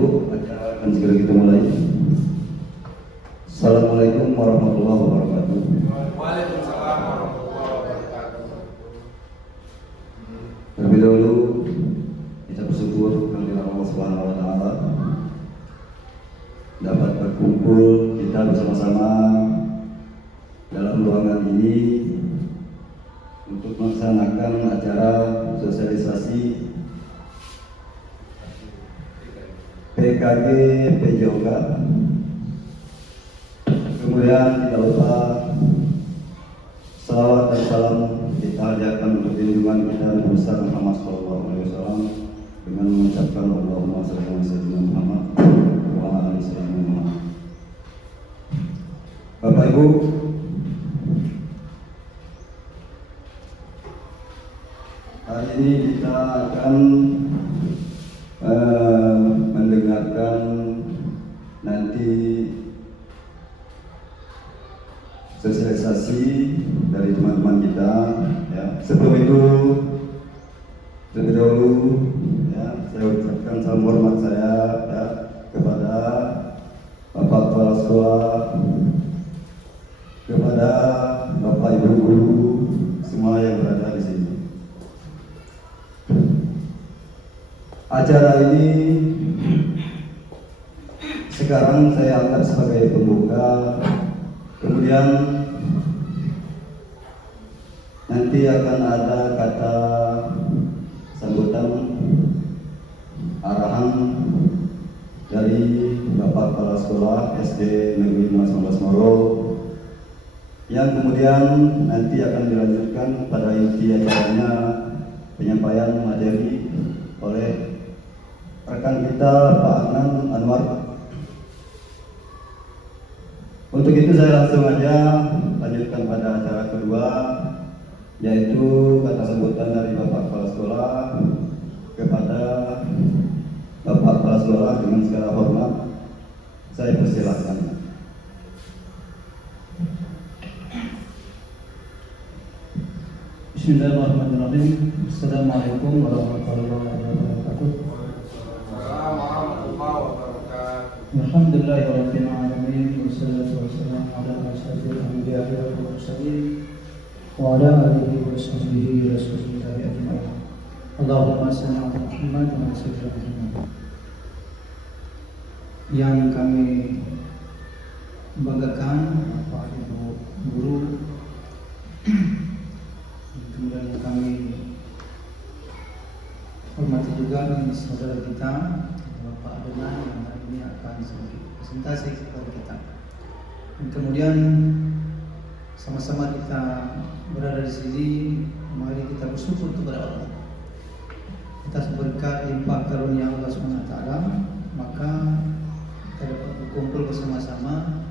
Ibu, acara akan segera kita mulai. Assalamualaikum warahmatullahi wabarakatuh. Waalaikumsalam warahmatullahi wabarakatuh. Terlebih dahulu kita bersyukur kehadirat Allah Subhanahu wa taala dapat berkumpul kita bersama-sama dalam ruangan ini untuk melaksanakan acara sosialisasi PKG PJOK. Kemudian tidak lupa salawat dan salam kita hadirkan untuk junjungan kita Nabi besar Muhammad SAW dengan mengucapkan Allahumma shalli ala sayyidina Muhammad wa ala ali sayyidina Muhammad. Bapak Ibu, hari ini kita akan mendengarkan nanti sosialisasi dari teman-teman kita. Ya. Sebelum itu, terlebih dahulu, ya, saya ucapkan salam hormat saya ya, kepada Bapak Kepala Sekolah, kepada Bapak Ibu Guru semua yang berada di sini. Acara ini sekarang saya anggap sebagai pembuka, kemudian nanti akan ada kata sambutan arahan dari Bapak Kepala Sekolah SD Negeri 19 Moro yang kemudian nanti akan dilanjutkan pada inti acaranya penyampaian materi oleh rekan kita Pak Adnan Anwar. Untuk itu saya langsung aja lanjutkan pada acara kedua, yaitu kata sambutan dari Bapak Kepala Sekolah kepada Bapak Kepala Sekolah dengan segala hormat. Saya persilahkan. Bismillahirrahmanirrahim. Assalamualaikum warahmatullahi wabarakatuh. Alhamdulillahirabbil alamin wassalatu wassalamu ala asyrofil anbiya'i wal mursalin wa ala alihi wa sahbihi rasulillahi ajma'in. Allahumma shalli ala Muhammad wa ala Muhammad. Yang kami banggakan Bapak Ibu guru, kemudian yang kami hormati juga saudara kita Bapak Adnan yang hari ini akan presentasi kepada kita. Dan kemudian sama-sama kita berada di sini, mari kita bersyukur kepada Allah atas berkat limpah karunia Allah SWT, maka kita dapat berkumpul bersama-sama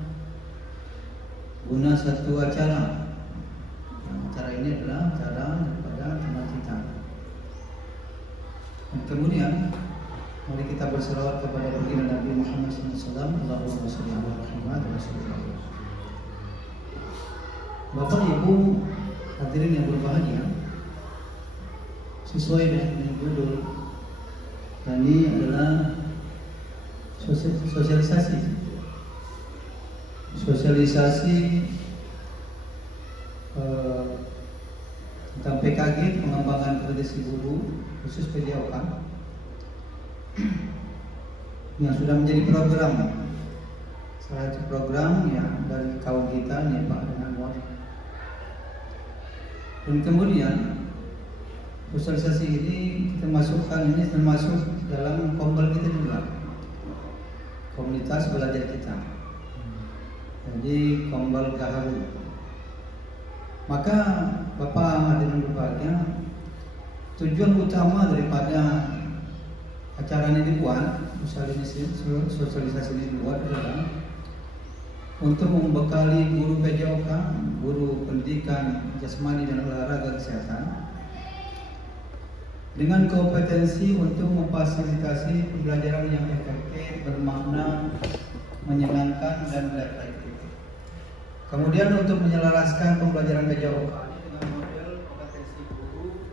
guna satu acara. Acara ini adalah acara daripada teman kita. Dan kemudian mari kita berselawat kepada baginda Nabi Muhammad SAW. Allahumma shalli ala Muhammad wa sallam. Bapak Ibu hadirin yang berbahagia, sesuai dengan judul ini adalah sosialisasi tentang PKG, pengembangan tradisi guru khusus PJOK yang sudah menjadi program, salah satu program yang dari kawan kita nih Pak Anwar. Dan kemudian sosialisasi ini kita masukkan, ini termasuk dalam kombel kita juga, komunitas belajar kita, jadi kombel Gaharu. Maka Bapak hadirin berbahagia, tujuan utama daripada acara ini dibuat, sosialisasi ini dibuat adalah untuk membekali guru PJOK, guru pendidikan jasmani dan olahraga kesehatan, dengan kompetensi untuk memfasilitasi pembelajaran yang efektif, bermakna, menyenangkan dan efektif. Kemudian untuk menyelaraskan pembelajaran PJOK dengan model kompetensi guru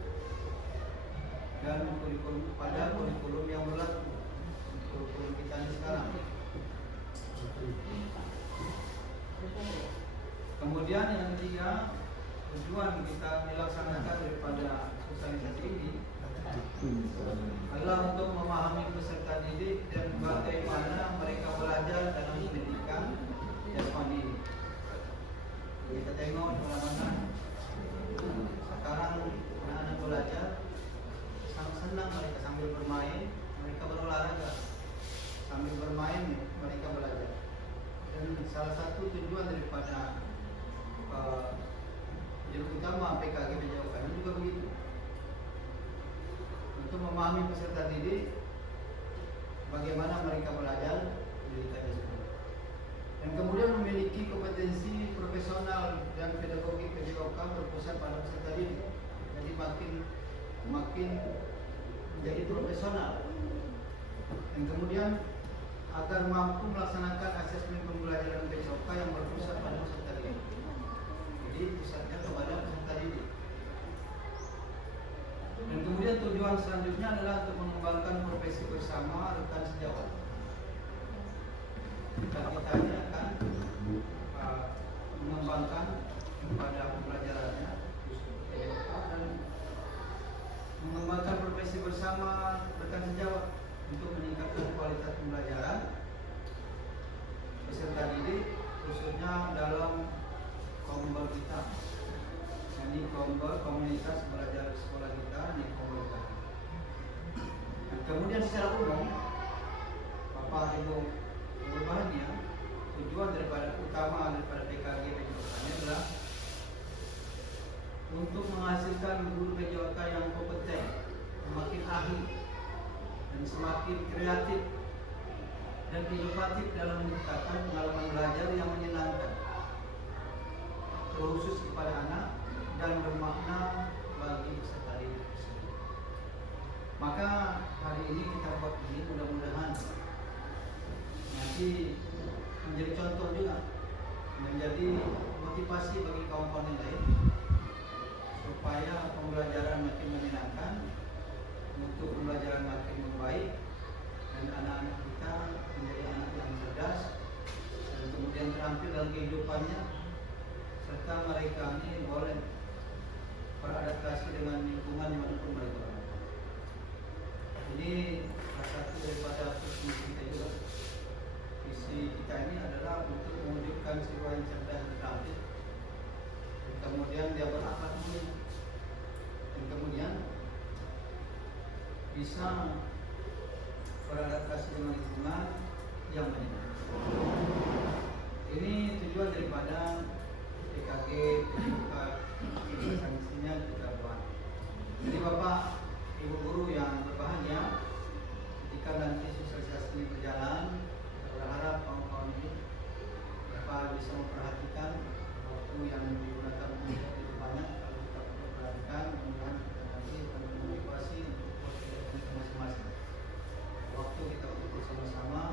dan kurikulum pada kurikulum yang berlaku. Kurikulum kita kemudian yang ketiga, tujuan kita dilaksanakan daripada sosialisasi ini adalah untuk memahami peserta didik dan bagaimana mereka belajar dalam pendidikan jasmani ini. Kita tengok bagaimana sekarang anak-anak belajar sangat senang, mereka sambil bermain, mereka berolahraga, sambil bermain mereka belajar. Dan salah satu tujuan daripada tujuan utama PKG PJOK ini juga begitu, untuk memahami peserta didik bagaimana mereka belajar pendidikan jasmani, dan kemudian memiliki kompetensi profesional dan pedagogi PJOK berpusat pada peserta didik. Jadi makin menjadi profesional, dan kemudian agar mampu melaksanakan asesmen pembelajaran PJOK yang berpusat pada peserta didik. Jadi pusatnya kepada peserta didik. Dan kemudian tujuan selanjutnya adalah untuk mengembangkan profesi bersama rekan sejawat. Kita ini akan mengembangkan pada pembelajarannya dan mengembangkan profesi bersama rekan sejawat untuk meningkatkan kualitas pembelajaran peserta didik, khususnya dalam Komber kita, yakni Komber komunitas belajar sekolah kita, yakni Komber kita. Dan kemudian secara umum, Bapak Ibu berbahagia, tujuan daripada utama daripada PKG PJOK ini adalah untuk menghasilkan guru PJOK yang kompeten, semakin ahli dan semakin kreatif dan inovatif dalam menciptakan pengalaman belajar yang menyenangkan, khusus kepada anak dan bermakna bagi peserta didik tersebut. Maka hari ini kita buat ini, mudah-mudahan nanti menjadi contoh juga, menjadi motivasi bagi kawan-kawan yang lain supaya pembelajaran makin menyenangkan, untuk pembelajaran makin membaik, dan anak-anak kita menjadi anak yang cerdas dan kemudian terampil dalam kehidupannya, serta mereka ini boleh beradaptasi dengan lingkungan yang mendukung mereka. Ini salah satu daripada visi kita juga. Visi kita ini adalah untuk mewujudkan siswa yang cerdas dan terampil, dan kemudian dia berakhlak mulia, dan kemudian bisa beradaptasi dengan lingkungan yang menyenangkan. Ini tujuan daripada PKG PJOK sanksinya kita buat. Jadi Bapak Ibu guru yang berbahagia, ketika nanti sosialisasi ini berjalan, kita berharap kawan-kawan ini dapat bisa memperhatikan waktu yang digunakan untuk itu banyak. Kalau kita perhatikan, kemudian kita nanti akan memotivasi untuk masing-masing. Waktu kita untuk bersama-sama,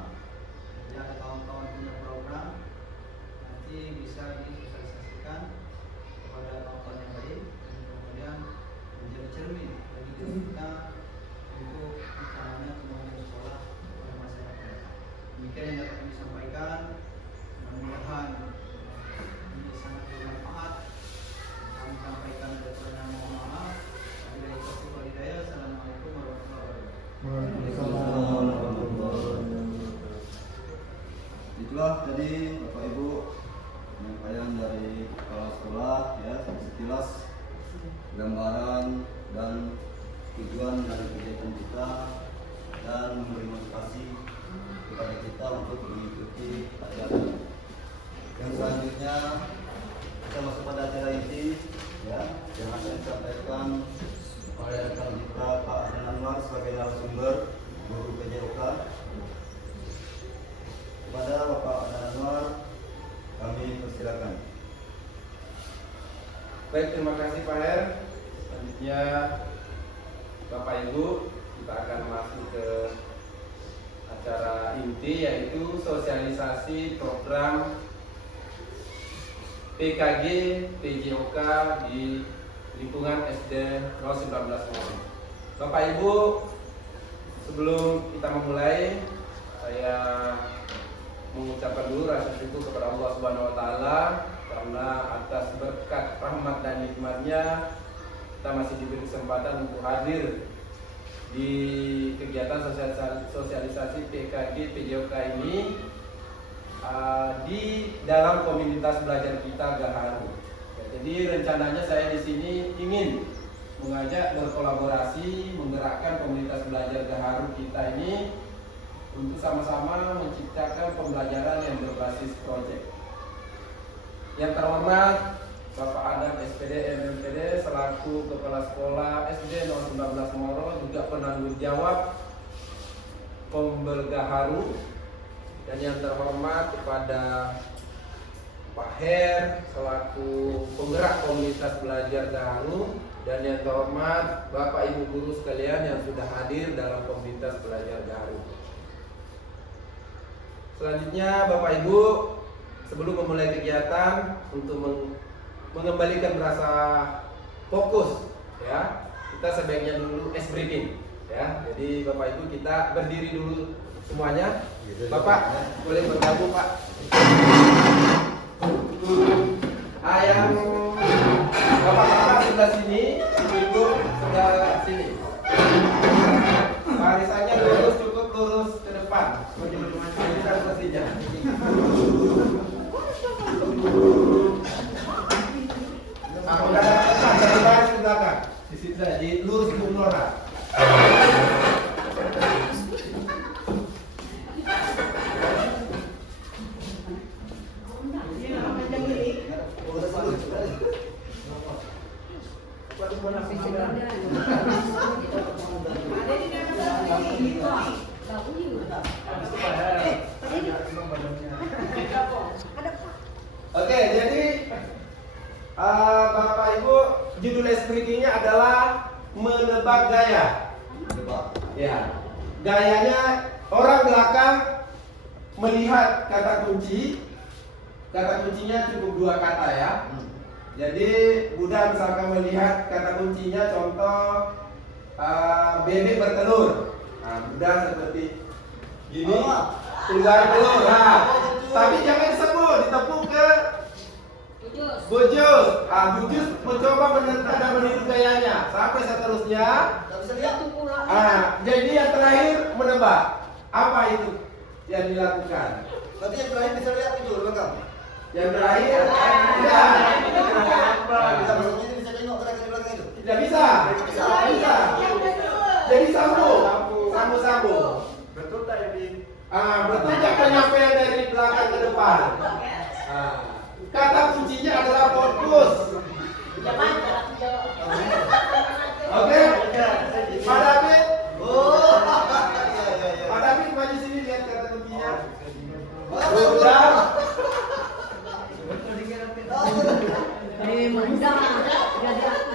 jadi ada kawan-kawan punya program, nanti bisa disosialisasikan kepada kawan-kawan yang lain, dan kemudian menjadi cermin bagi kita untuk utamanya kemampuan sekolah pada masyarakat. Demikian yang dapat kami sampaikan. Mudah-mudahan ini sangat bermanfaat. Kami sampaikan dengan mohon maaf. Wabillahi taufiq wal hidayah. Assalamualaikum warahmatullahi wabarakatuh. Itulah tadi Bapak Ibu penyampaian dari kepala sekolah, ya, sekilas gambaran dan tujuan dari kegiatan kita, dan memberi motivasi kepada kita untuk mengikuti acara. Yang selanjutnya kita masuk pada acara inti, ya, yang akan disampaikan oleh rekan kita Pak Adnan Anwar sebagai narasumber guru PJOK. Kepada Bapak Adnan Anwar kami persilakan. Baik, terima kasih Pak Her. Selanjutnya Bapak Ibu, kita akan masuk ke acara inti, yaitu sosialisasi program PKG PJOK di lingkungan SD 019 Ngoro. Bapak Ibu, sebelum kita memulai, saya mengucapkan dulu rasa syukur kepada Allah Subhanahu wa taala karena atas berkat rahmat dan nikmatnya kita masih diberi kesempatan untuk hadir di kegiatan sosialisasi PKG PJOK ini di dalam komunitas belajar kita Gaharu. Jadi rencananya saya di sini ingin mengajak berkolaborasi, menggerakkan komunitas belajar Gaharu kita ini untuk sama-sama menciptakan pembelajaran yang berbasis proyek. Yang terhormat Bapak Adam SPD MMPD selaku Kepala Sekolah SD 019 Moro, juga penanggung jawab Pembel Gaharu, dan yang terhormat kepada Pak Her selaku penggerak komunitas belajar Gaharu, dan yang terhormat Bapak Ibu guru sekalian yang sudah hadir dalam komunitas belajar Gaharu. Selanjutnya Bapak Ibu, sebelum memulai kegiatan untuk mengembalikan rasa fokus, ya, kita sebaiknya dulu ice breaking, ya. Jadi Bapak Ibu kita berdiri dulu semuanya. Bapak boleh bergabung Pak. Yang Bapak-bapak sebelah sini, Ibu sebelah sini. Barisannya lurus, cukup lurus ke depan. Kita pastinya. Aku udah dari baris ke belakang. Di situ di lurus ke Nora. Oke, jadi Bapak Ibu, judul speakingnya adalah menebak gaya. Ya, gayanya orang belakang melihat kata kunci. Kata kuncinya cukup 2 kata ya. Jadi Buddha misalkan melihat kata kuncinya, contoh bebek bertelur. Nah, Buddha seperti gini, keluar telur. Nah, tapi jangan disebut, ditepuk ke bujus. Bujus mencoba menerka dan meniru gayanya sampai seterusnya. Jadi yang terakhir menebak. Apa itu yang dilakukan? Berarti yang terakhir bisa lihat itu belakang. Yang terakhir Bisa masuknya itu bisa tengok gerakan di belakang itu. tidak bisa. Bisa. Jadi sambung. Betul tak ini? Betul tak penyampaian dari belakang ke depan. Kata kuncinya adalah fokus. Oke? Pak David. Pak David maju sini, lihat kata kuncinya. Udah.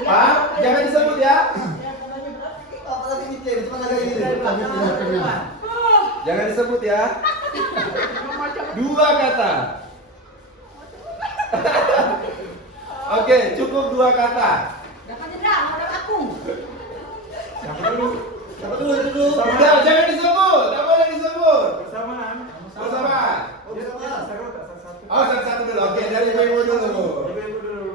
Pak, jangan disebut ya. Apa lagi mikir? Cuma agak ini. Jangan disebut ya. 2 kata. Oke, cukup 2 kata. Siapa dulu itu dulu? Udah, jangan disebut. Tidak boleh disebut. Bersamaan. Bersamaan. Oh, bisa mas. Oh, satu-satu dulu. Oke, dari ibu dulu. Ibu dulu.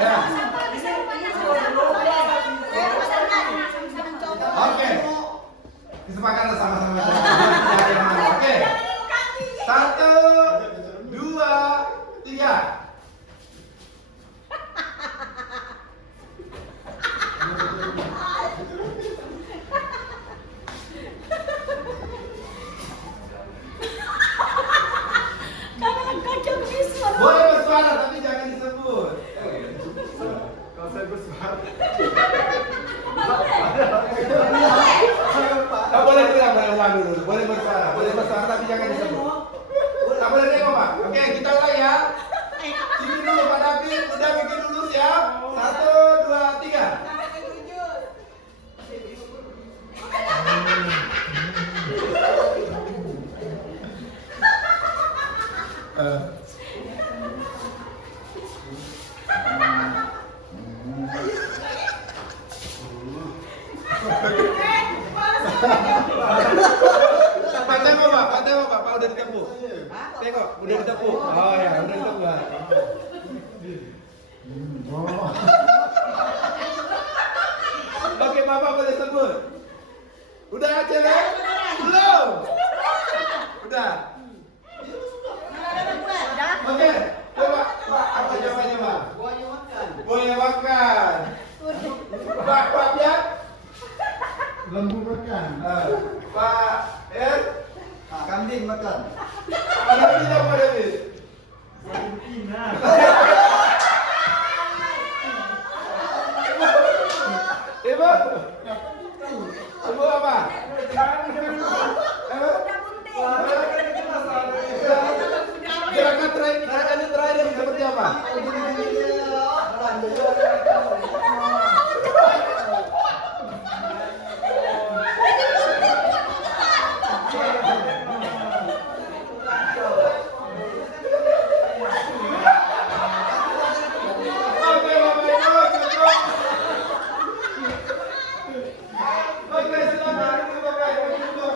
Ya. Oke. Kesepakatan sama-sama. Oke. 1, 2, 3. Boleh bersuara tapi jangan disebut. Kalau saya bersuara. Boleh bilang, boleh ulang dulu. Boleh bersuara tapi jangan disebut. Tak boleh nengok Pak. Oke, kita ulang ya. Sini dulu Pak David, udah bikin dulu siap. 1, 2, 3. Pak tengok Pak. Tengok, udah ditepuk. Oh ya, udah ditepuk. Oke, Bapak boleh sebut. Udah cewek? Belum. Udah. Oke, coba Pak, apa jawabannya Pak? Buahnya makan. Boleh makan. Pak ya? Lembu makan. Pak R? Kambing makan. Ada tidak Pak David? Betina. Ibu? Ibu apa? Gerakannya terakhir seperti apa? Oke, Bapak Ibu, cukup. Oke, silakan itu Bapak Ibu cukup.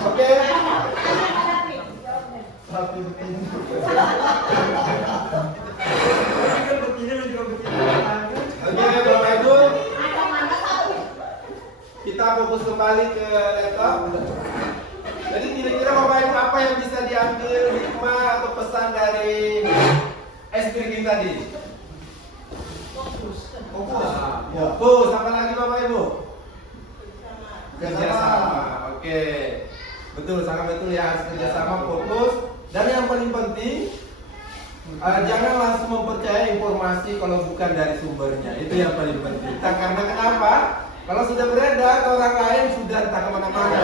Oke. Oke, Bapak Ibu. Kita fokus kembali ke laptop. Jadi kira-kira Bapak Ibu apa yang bisa diambil hikmah atau pesan dari S-Breaking tadi? Fokus. Fokus. Apa lagi Bapak Ibu? Kerjasama. Oke. Betul, sangat betul ya, harus kerjasama, fokus. Dan yang paling penting, jangan langsung mempercayai informasi kalau bukan dari sumbernya. Itu yang paling penting. Karena kenapa? Kalau sudah beredar ke orang lain sudah entah kemana-mana.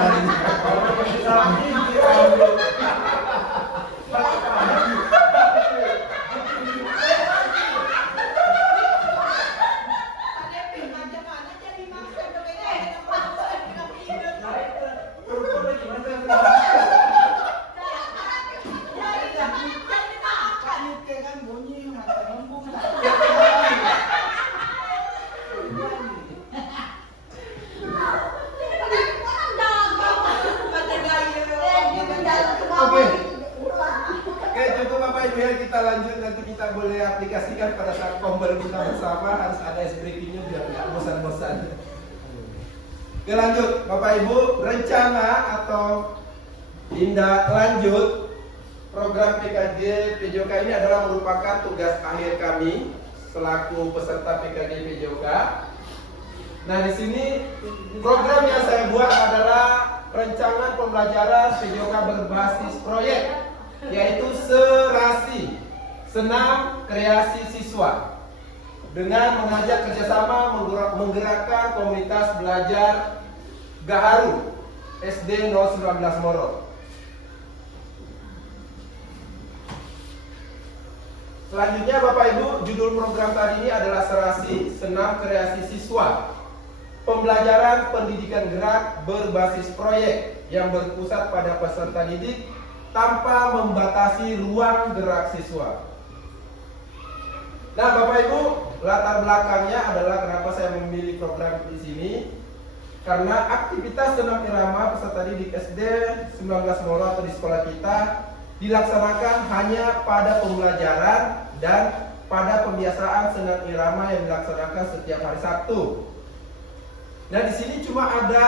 Oke, cukup Bapak Ibu ya, kita lanjut, nanti kita boleh aplikasikan pada saat kompel kita bersama, harus ada S-Breaking-nya biar nggak bosan-bosan. Oke, lanjut Bapak Ibu, rencana atau tindak lanjut program PKJ PJOK ini adalah merupakan tugas akhir kami selaku peserta PKJ PJOK. Nah, di sini program yang saya buat adalah rencangan pembelajaran PJOK berbasis proyek, yaitu serasi, senam kreasi siswa, dengan mengajak kerjasama menggerakkan komunitas belajar Gaharu SD 019 Moro. Selanjutnya Bapak Ibu, judul program tadi ini adalah serasi, senam kreasi siswa, pembelajaran pendidikan gerak berbasis proyek yang berpusat pada peserta didik tanpa membatasi ruang gerak siswa. Nah, Bapak Ibu, latar belakangnya adalah kenapa saya memilih program di sini, karena aktivitas senam irama peserta didik SD 19 Moro atau di sekolah kita dilaksanakan hanya pada pembelajaran dan pada pembiasaan senam irama yang dilaksanakan setiap hari Sabtu. Nah, di sini cuma ada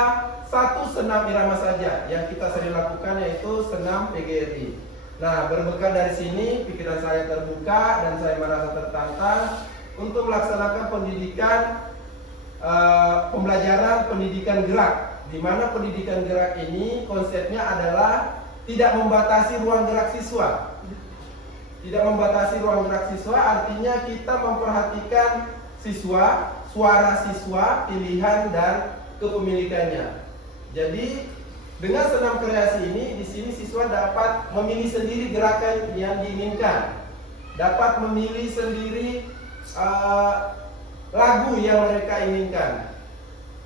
satu senam irama saja yang kita sering lakukan, yaitu senam PGRI. Nah, berbekal dari sini pikiran saya terbuka dan saya merasa tertantang untuk melaksanakan pendidikan pembelajaran pendidikan gerak, di mana pendidikan gerak ini konsepnya adalah tidak membatasi ruang gerak siswa. Tidak membatasi ruang gerak siswa artinya kita memperhatikan siswa, suara siswa, pilihan dan kepemilikannya. Jadi dengan senam kreasi ini, di sini siswa dapat memilih sendiri gerakan yang diinginkan, dapat memilih sendiri lagu yang mereka inginkan.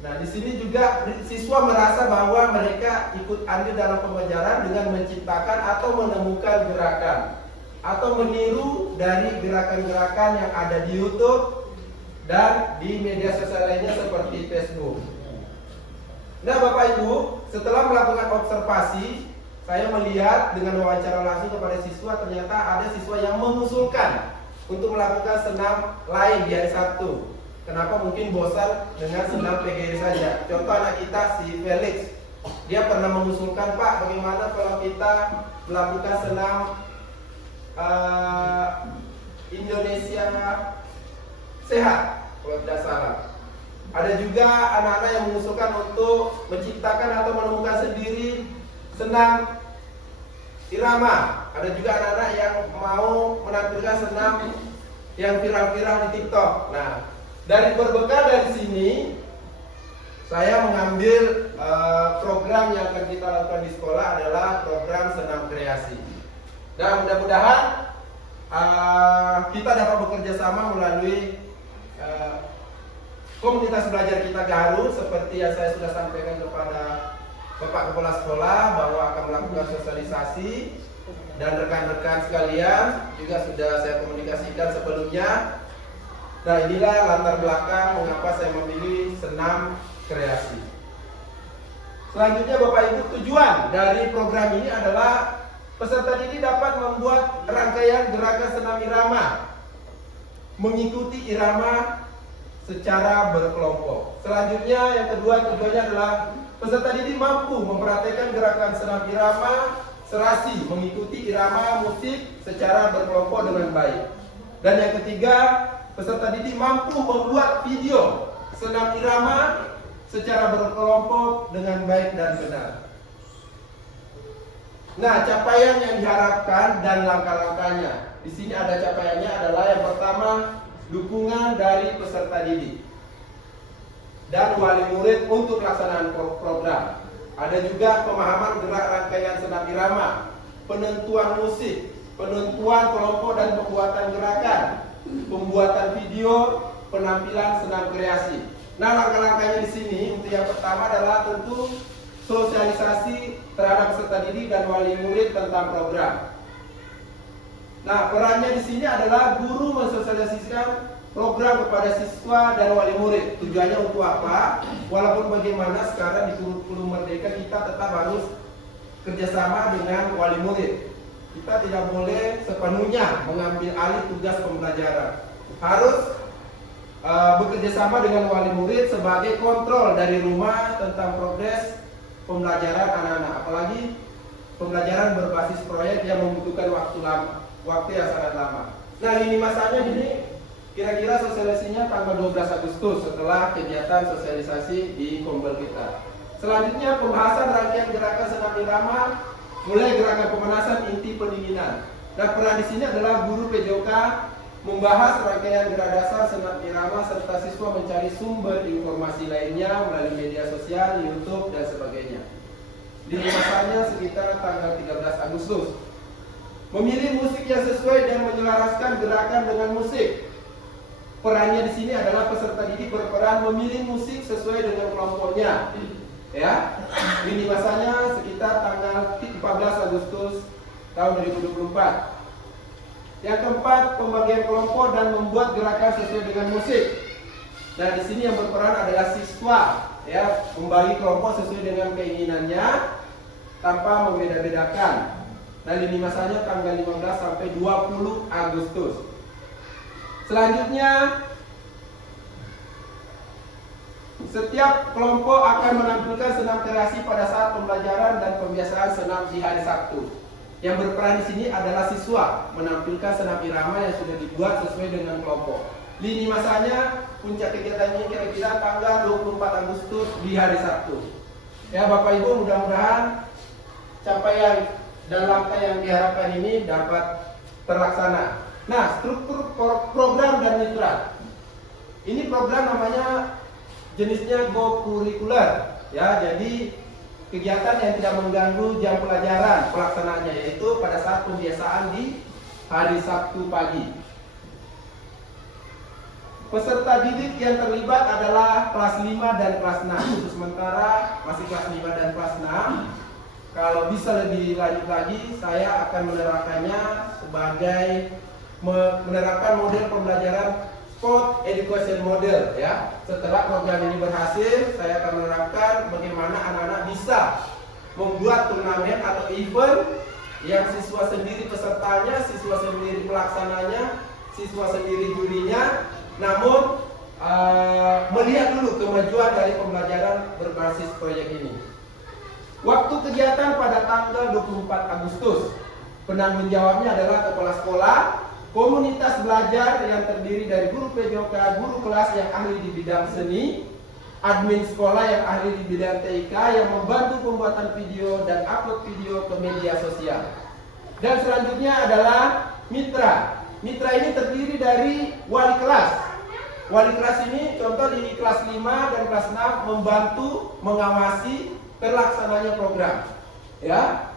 Nah, di sini juga siswa merasa bahwa mereka ikut andil dalam pembelajaran dengan menciptakan atau menemukan gerakan atau meniru dari gerakan-gerakan yang ada di YouTube dan di media sosial lainnya seperti Facebook. Nah Bapak Ibu, setelah melakukan observasi, saya melihat dengan wawancara langsung kepada siswa, ternyata ada siswa yang mengusulkan untuk melakukan senam lain di hari Sabtu. Kenapa? Mungkin bosan dengan senam PGRI saja. Contoh anak kita si Felix, dia pernah mengusulkan, Pak, bagaimana kalau kita melakukan senam Indonesia Sehat, kalau tidak salah. Ada juga anak-anak yang mengusulkan untuk menciptakan atau menemukan sendiri senam irama. Ada juga anak-anak yang mau menampilkan senam yang viral-viral di TikTok. Nah, berbekal dari sini, saya mengambil program yang akan kita lakukan di sekolah adalah program senam kreasi. Dan mudah-mudahan kita dapat bekerja sama melalui komunitas belajar kita Garut, seperti yang saya sudah sampaikan kepada Bapak Kepala Sekolah bahwa akan melakukan sosialisasi, dan rekan-rekan sekalian juga sudah saya komunikasikan sebelumnya. Nah, inilah latar belakang mengapa saya memilih senam kreasi. Selanjutnya Bapak Ibu, tujuan dari program ini adalah peserta didik dapat membuat rangkaian gerakan senam irama, mengikuti irama secara berkelompok. Selanjutnya yang kedua tujuannya adalah peserta didik mampu memperhatikan gerakan senam irama serasi, mengikuti irama musik secara berkelompok dengan baik. Dan yang ketiga, peserta didik mampu membuat video senam irama secara berkelompok dengan baik dan benar. Nah, capaian yang diharapkan dan langkah-langkahnya. Di sini ada capaiannya adalah yang pertama, dukungan dari peserta didik dan wali murid untuk pelaksanaan program. Ada juga pemahaman gerak rangkaian senam irama, penentuan musik, penentuan kelompok dan pembuatan gerakan, pembuatan video, penampilan senam kreasi. Nah, langkah-langkahnya di sini untuk yang pertama adalah tentu sosialisasi terhadap peserta didik dan wali murid tentang program. Nah, perannya di sini adalah guru mensosialisasikan program kepada siswa dan wali murid. Tujuannya untuk apa? Walaupun bagaimana sekarang di kurikulum Merdeka kita tetap harus kerjasama dengan wali murid. Kita tidak boleh sepenuhnya mengambil alih tugas pembelajaran. Harus bekerjasama dengan wali murid sebagai kontrol dari rumah tentang progres pembelajaran anak-anak. Apalagi pembelajaran berbasis proyek yang membutuhkan waktu yang sangat lama. Nah, ini masanya ini kira-kira sosialisasinya tanggal 12 Agustus setelah kegiatan sosialisasi di Kombel kita. Selanjutnya pembahasan rangkaian gerakan senam irama, mulai gerakan pemanasan inti pendinginan. Dan peran di sini adalah guru PJOK membahas rangkaian gerak dasar senam irama serta siswa mencari sumber informasi lainnya melalui media sosial, YouTube dan sebagainya. Di masanya sekitar tanggal 13 Agustus. Memilih musik yang sesuai dan menyelaraskan gerakan dengan musik. Perannya di sini adalah peserta didik berperan memilih musik sesuai dengan kelompoknya. Ya, ini masanya sekitar tanggal 14 Agustus tahun 2024. Yang keempat, pembagian kelompok dan membuat gerakan sesuai dengan musik. Nah, di sini yang berperan adalah siswa, ya, membagi kelompok sesuai dengan keinginannya tanpa membeda-bedakan. Dan ini masanya tanggal 15 sampai 20 Agustus. Selanjutnya, setiap kelompok akan menampilkan senam kreasi pada saat pembelajaran dan pembiasaan senam di hari Sabtu. Yang berperan di sini adalah siswa menampilkan senam irama yang sudah dibuat sesuai dengan kelompok. Lini masanya puncak kegiatannya kira-kira tanggal 24 Agustus di hari Sabtu. Ya, Bapak Ibu, mudah-mudahan capaian dan langkah yang diharapkan ini dapat terlaksana. Nah, struktur program dan mitra. Ini program namanya jenisnya go kurikuler, ya. Jadi kegiatan yang tidak mengganggu jam pelajaran pelaksanaannya, yaitu pada saat pembiasaan di hari Sabtu pagi. Peserta didik yang terlibat adalah kelas 5 dan kelas 6. Untuk sementara masih kelas 5 dan kelas 6. Kalau bisa lebih lanjut lagi, saya akan menerapkannya sebagai menerapkan model pembelajaran Sport Education Model ya. Setelah program ini berhasil, saya akan menerapkan bagaimana anak-anak bisa membuat turnamen atau event yang siswa sendiri pesertanya, siswa sendiri pelaksananya, siswa sendiri jurinya, namun melihat dulu kemajuan dari pembelajaran berbasis proyek ini. Waktu kegiatan pada tanggal 24 Agustus. Penanggung jawabnya adalah kepala sekolah, komunitas belajar yang terdiri dari guru PJOK, guru kelas yang ahli di bidang seni, admin sekolah yang ahli di bidang TIK yang membantu pembuatan video dan upload video ke media sosial. Dan selanjutnya adalah mitra. Mitra ini terdiri dari wali kelas. Wali kelas ini contoh di kelas 5 dan kelas 6 membantu mengawasi terlaksananya program. Ya.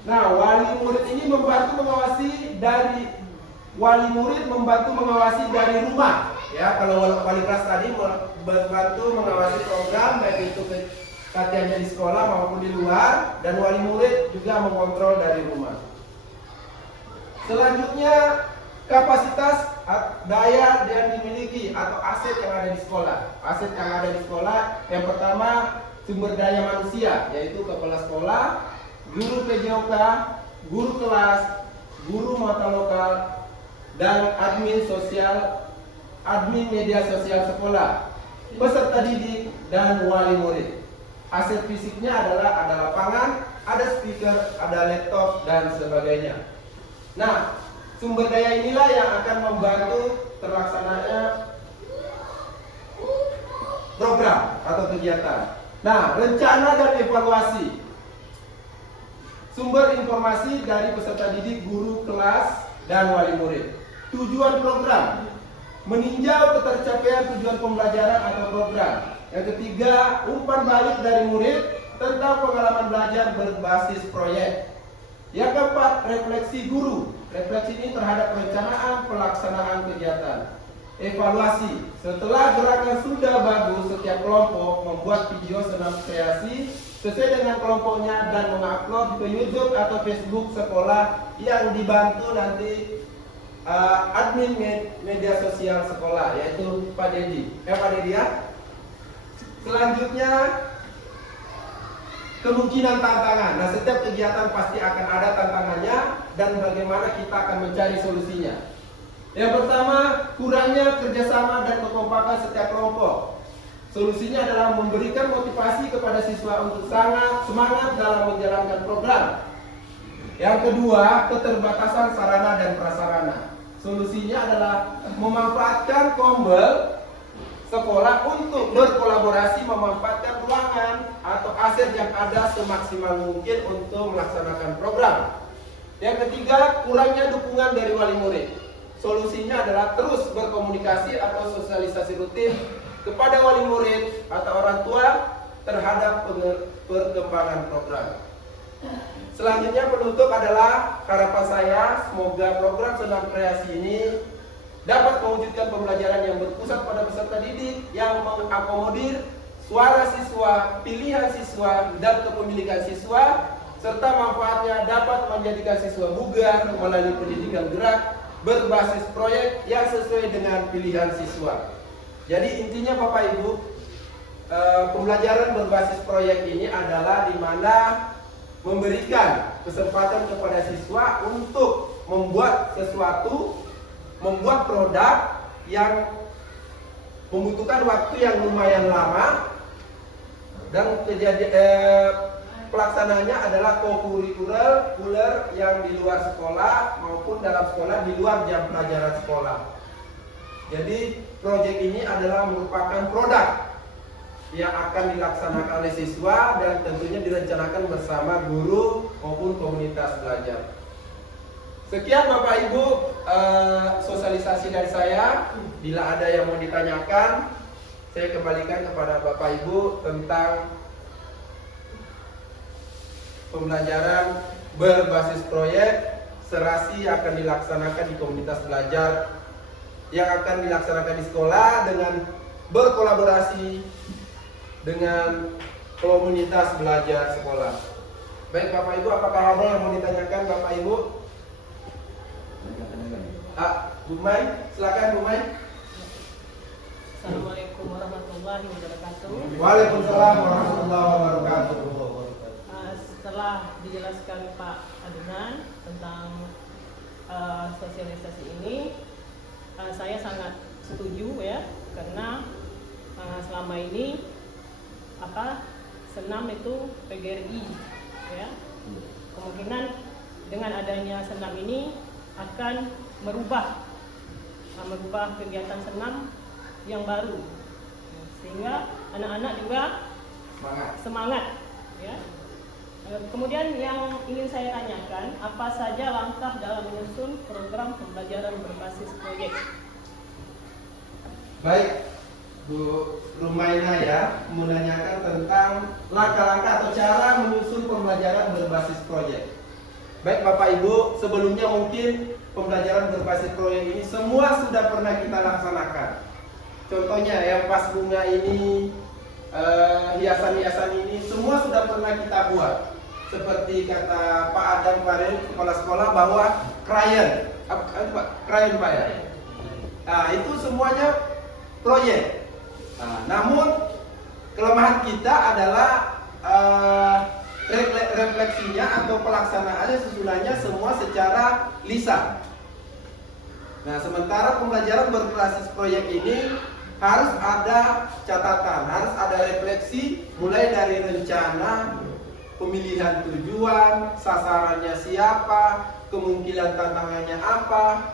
Nah, wali murid ini membantu mengawasi dari rumah. Ya, kalau wali kelas tadi membantu mengawasi program baik itu latihannya di sekolah maupun di luar, dan wali murid juga mengontrol dari rumah. Selanjutnya, kapasitas daya yang dimiliki atau aset yang ada di sekolah. Aset yang ada di sekolah yang pertama sumber daya manusia, yaitu kepala sekolah, guru PJOK, guru kelas, guru mata lokal, dan admin media sosial sekolah, peserta didik, dan wali murid. Aset fisiknya adalah ada lapangan, ada speaker, ada laptop, dan sebagainya. Nah, sumber daya inilah yang akan membantu terlaksananya program atau kegiatan. Nah, rencana dan evaluasi. Sumber informasi dari peserta didik, guru kelas, dan wali murid. Tujuan program, meninjau ketercapaian tujuan pembelajaran atau program. Yang ketiga, umpan balik dari murid tentang pengalaman belajar berbasis proyek. Yang keempat, refleksi guru. Refleksi ini terhadap perencanaan pelaksanaan kegiatan. Evaluasi, setelah gerakan sudah bagus, setiap kelompok membuat video senam kreasi sesuai dengan kelompoknya dan mengupload ke YouTube atau Facebook sekolah yang dibantu nanti admin media sosial sekolah, yaitu Pak Dedi. Pak Dedi ya. Selanjutnya, kemungkinan tantangan. Nah, setiap kegiatan pasti akan ada tantangannya dan bagaimana kita akan mencari solusinya. Yang pertama, kurangnya kerjasama dan kekompakan setiap kelompok. Solusinya adalah memberikan motivasi kepada siswa untuk sangat semangat dalam menjalankan program. Yang kedua, keterbatasan sarana dan prasarana. Solusinya adalah memanfaatkan kombel sekolah untuk berkolaborasi, memanfaatkan ruangan atau aset yang ada semaksimal mungkin untuk melaksanakan program. Yang ketiga, kurangnya dukungan dari wali murid. Solusinya adalah terus berkomunikasi atau sosialisasi rutin kepada wali murid atau orang tua terhadap perkembangan program. Selanjutnya penutup adalah harapan saya, semoga program senam kreasi ini dapat mewujudkan pembelajaran yang berpusat pada peserta didik yang mengakomodir suara siswa, pilihan siswa, dan kepemilikan siswa, serta manfaatnya dapat menjadikan siswa bugar melalui pendidikan gerak berbasis proyek yang sesuai dengan pilihan siswa. Jadi intinya Bapak Ibu, pembelajaran berbasis proyek ini adalah di mana memberikan kesempatan kepada siswa untuk membuat sesuatu, membuat produk yang membutuhkan waktu yang lumayan lama, dan pelaksananya adalah co-kurikuler yang di luar sekolah maupun dalam sekolah di luar jam pelajaran sekolah. Jadi proyek ini adalah merupakan produk yang akan dilaksanakan oleh siswa dan tentunya direncanakan bersama guru maupun komunitas belajar. Sekian Bapak Ibu sosialisasi dari saya. Bila ada yang mau ditanyakan, saya kembalikan kepada Bapak Ibu tentang pembelajaran berbasis proyek serasi akan dilaksanakan di komunitas belajar yang akan dilaksanakan di sekolah dengan berkolaborasi dengan komunitas belajar sekolah. Baik Bapak Ibu, apakah ada yang mau ditanyakan Bapak Ibu? Bu Mai, silakan Bu Mai. Assalamualaikum warahmatullahi wabarakatuh. Waalaikumsalam warahmatullahi wabarakatuh. Setelah dijelaskan Pak Adenan tentang sosialisasi ini, saya sangat setuju ya, karena selama ini senam itu PGRI ya. Kemungkinan dengan adanya senam ini akan merubah kegiatan senam yang baru, sehingga anak-anak juga semangat ya. Kemudian yang ingin saya tanyakan, apa saja langkah dalam menyusun program pembelajaran berbasis proyek? Baik, Bu Rumaina ya, menanyakan tentang langkah-langkah atau cara menyusun pembelajaran berbasis proyek. Baik Bapak Ibu, sebelumnya mungkin pembelajaran berbasis proyek ini semua sudah pernah kita laksanakan. Contohnya yang pas bunga ini, hiasan-hiasan ini, semua sudah pernah kita buat. Seperti kata Pak Adam kemarin, kepala sekolah, bahwa krayon, krayon Pak ya. Nah itu semuanya proyek. Namun kelemahan kita adalah refleksinya atau pelaksanaannya susunannya semua secara lisan. Nah, sementara pembelajaran berbasis proyek ini harus ada catatan, harus ada refleksi mulai dari rencana, pemilihan tujuan, sasarannya siapa, kemungkinan tantangannya apa.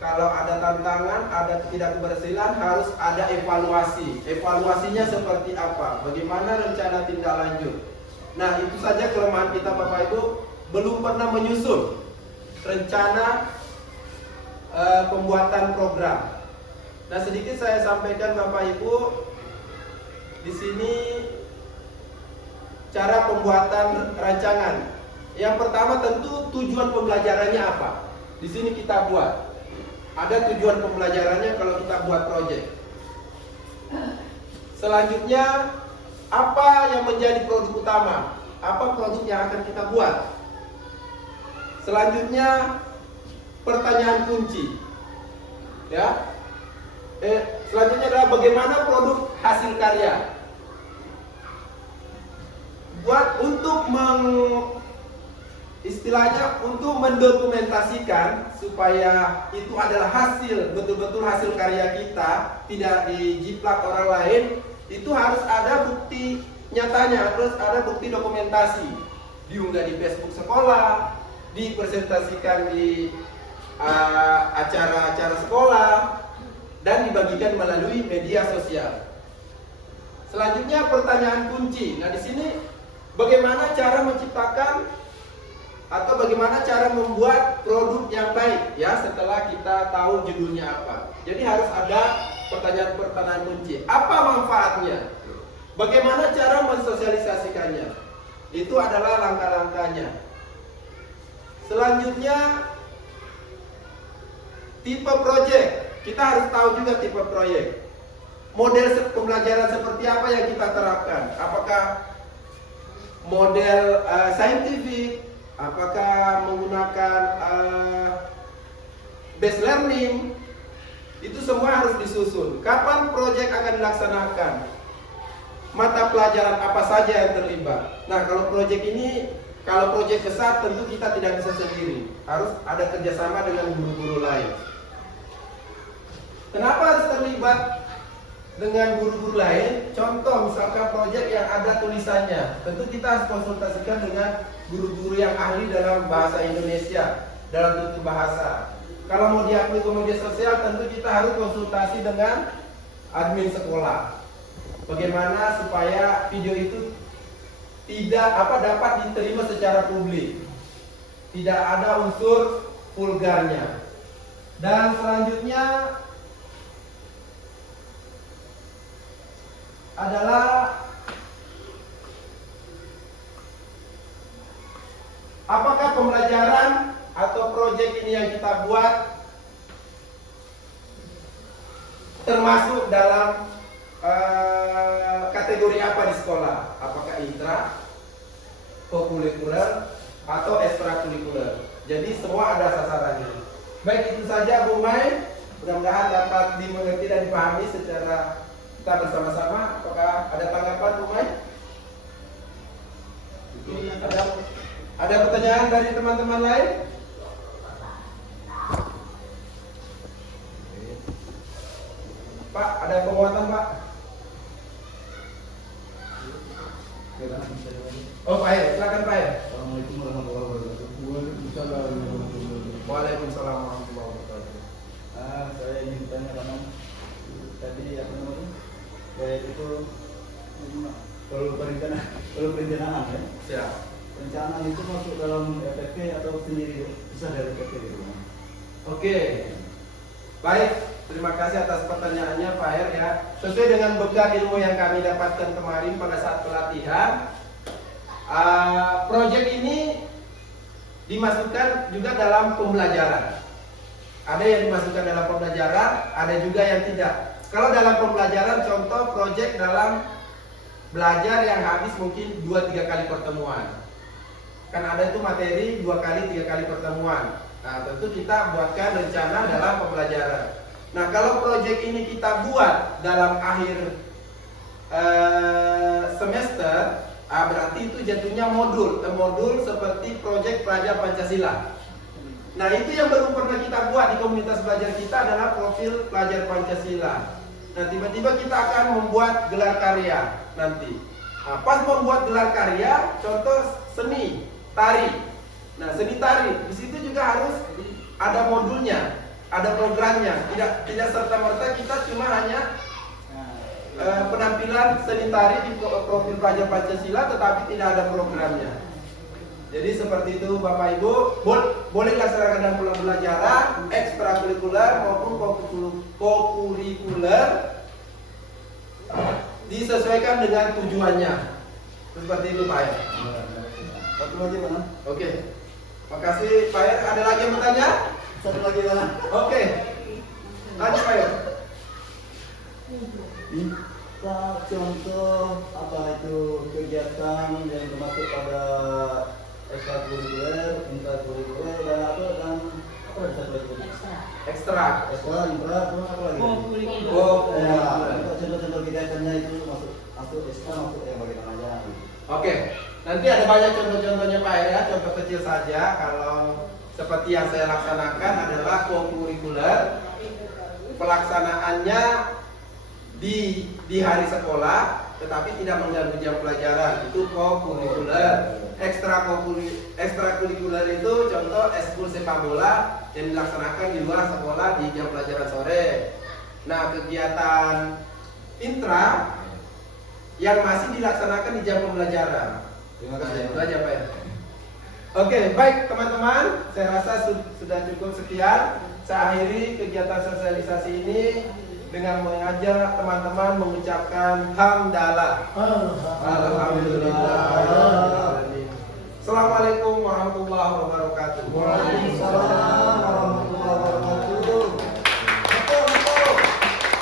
Kalau ada tantangan, ada tidak keberhasilan, harus ada evaluasi. Evaluasinya seperti apa? Bagaimana rencana tindak lanjut? Nah, itu saja kelemahan kita Bapak Ibu, belum pernah menyusun rencana pembuatan program. Nah, sedikit saya sampaikan Bapak Ibu, di sini cara pembuatan rancangan. Yang pertama tentu tujuan pembelajarannya apa? Di sini kita buat. Ada tujuan pembelajarannya kalau kita buat proyek. Selanjutnya, apa yang menjadi produk utama? Apa produk yang akan kita buat? Selanjutnya, pertanyaan kunci. Ya. Selanjutnya adalah bagaimana produk hasil karya. Buat untuk istilahnya untuk mendokumentasikan supaya itu adalah hasil, betul-betul hasil karya kita, tidak dijiplak orang lain, itu harus ada bukti nyatanya, terus ada bukti dokumentasi, diunggah di Facebook sekolah, dipresentasikan di acara-acara sekolah, dan dibagikan melalui media sosial. Selanjutnya pertanyaan kunci. Nah, di sini bagaimana cara menciptakan atau bagaimana cara membuat produk yang baik ya setelah kita tahu judulnya apa. Jadi harus ada pertanyaan-pertanyaan kunci. Apa manfaatnya? Bagaimana cara mensosialisasikannya? Itu adalah langkah-langkahnya. Selanjutnya tipe proyek. Kita harus tahu juga tipe proyek. Model pembelajaran seperti apa yang kita terapkan? Apakah model saintifik? Apakah menggunakan based learning? Itu semua harus disusun. Kapan proyek akan dilaksanakan? Mata pelajaran apa saja yang terlibat? Nah, kalau proyek besar tentu kita tidak bisa sendiri. Harus ada kerjasama dengan guru-guru lain. Kenapa harus terlibat dengan guru-guru lain? Contoh misalkan proyek yang ada tulisannya, tentu kita harus konsultasikan dengan guru-guru yang ahli dalam bahasa Indonesia, dalam tutur bahasa. Kalau mau diupload ke media sosial, tentu kita harus konsultasi dengan admin sekolah. Bagaimana supaya video itu dapat diterima secara publik, tidak ada unsur vulgarnya. Dan selanjutnya adalah apakah pembelajaran atau proyek ini yang kita buat termasuk dalam kategori apa di sekolah? Apakah intra, kokurikuler, atau ekstrakurikuler? Jadi semua ada sasarannya. Baik, itu saja Bu Mai. Mudah-mudahan dapat dimengerti dan dipahami secara kita bersama-sama. Apakah ada tanggapan, Bu Mai? Ada pertanyaan dari teman-teman lain? Pak, ada penguatan, Pak? Oh, Pak Air, silakan Pak Air. Assalamualaikum warahmatullahi wabarakatuh. Waalaikumsalam warahmatullahi wabarakatuh. Saya ingin bertanya karena tadi apa namanya? Kayak itu perlu perencanaan ya. Siap. Perencanaan itu masuk dalam EPP atau sendiri bisa dari EPP gitu. Oke. Baik, terima kasih atas pertanyaannya Pak Air ya. Sesuai dengan bekal ilmu yang kami dapatkan kemarin pada saat pelatihan, proyek ini dimasukkan juga dalam pembelajaran. Ada yang dimasukkan dalam pembelajaran, ada juga yang tidak. Kalau dalam pembelajaran, contoh proyek dalam belajar yang habis mungkin 2-3 kali pertemuan. Kan ada itu materi 2 kali 3 kali pertemuan. Nah, tentu kita buatkan rencana dalam pembelajaran. Nah, kalau proyek ini kita buat dalam akhir semester, berarti itu jatuhnya modul seperti proyek pelajar Pancasila. Nah, itu yang belum pernah kita buat di komunitas belajar kita adalah profil pelajar Pancasila. Nah, tiba-tiba kita akan membuat gelar karya nanti. Nah, pas membuat gelar karya, contoh seni, tari. Nah, seni tari, di situ juga harus ada modulnya, ada programnya. Tidak serta-merta kita cuma hanya penampilan seni tari di profil pelajar Pancasila, tetapi tidak ada programnya. Jadi seperti itu Bapak Ibu, boleh laksanakan dalam pembelajaran, ekstrakurikuler maupun kokurikuler, disesuaikan dengan tujuannya. Seperti itu Pak Air. Satu lagi mana? Oke. Makasih Pak Air. Ada lagi yang bertanya? Satu lagi mana? Oke. Lanjut Pak Air. Kita contoh apa itu kegiatan yang termasuk pada ekstrakurikuler, intrakurikuler dan apa ada satu lagi? Ekstra. Ekstra, infra, terus apa lagi? Kokurikuler. Untuk contoh-contoh kegiatannya itu masuk ekstra, masuk yang bagaimana aja? Oke. Nanti ada banyak contoh-contohnya Pak Air ya. Contoh kecil saja. Kalau seperti yang saya laksanakan adalah kokurikuler. Pelaksanaannya di hari sekolah, tetapi tidak mengganggu jam pelajaran. Itu kokurikuler. Ekstrakurikuler itu contoh eskul sepak bola yang dilaksanakan di luar sekolah di jam pelajaran sore. Nah, kegiatan intra yang masih dilaksanakan di jam pembelajaran. Terima kasih. Itu aja Pak ya. Oke, baik teman-teman, saya rasa sudah cukup sekian. Saya akhiri kegiatan sosialisasi ini dengan mengajak teman-teman mengucapkan hamdalah. Alhamdulillah.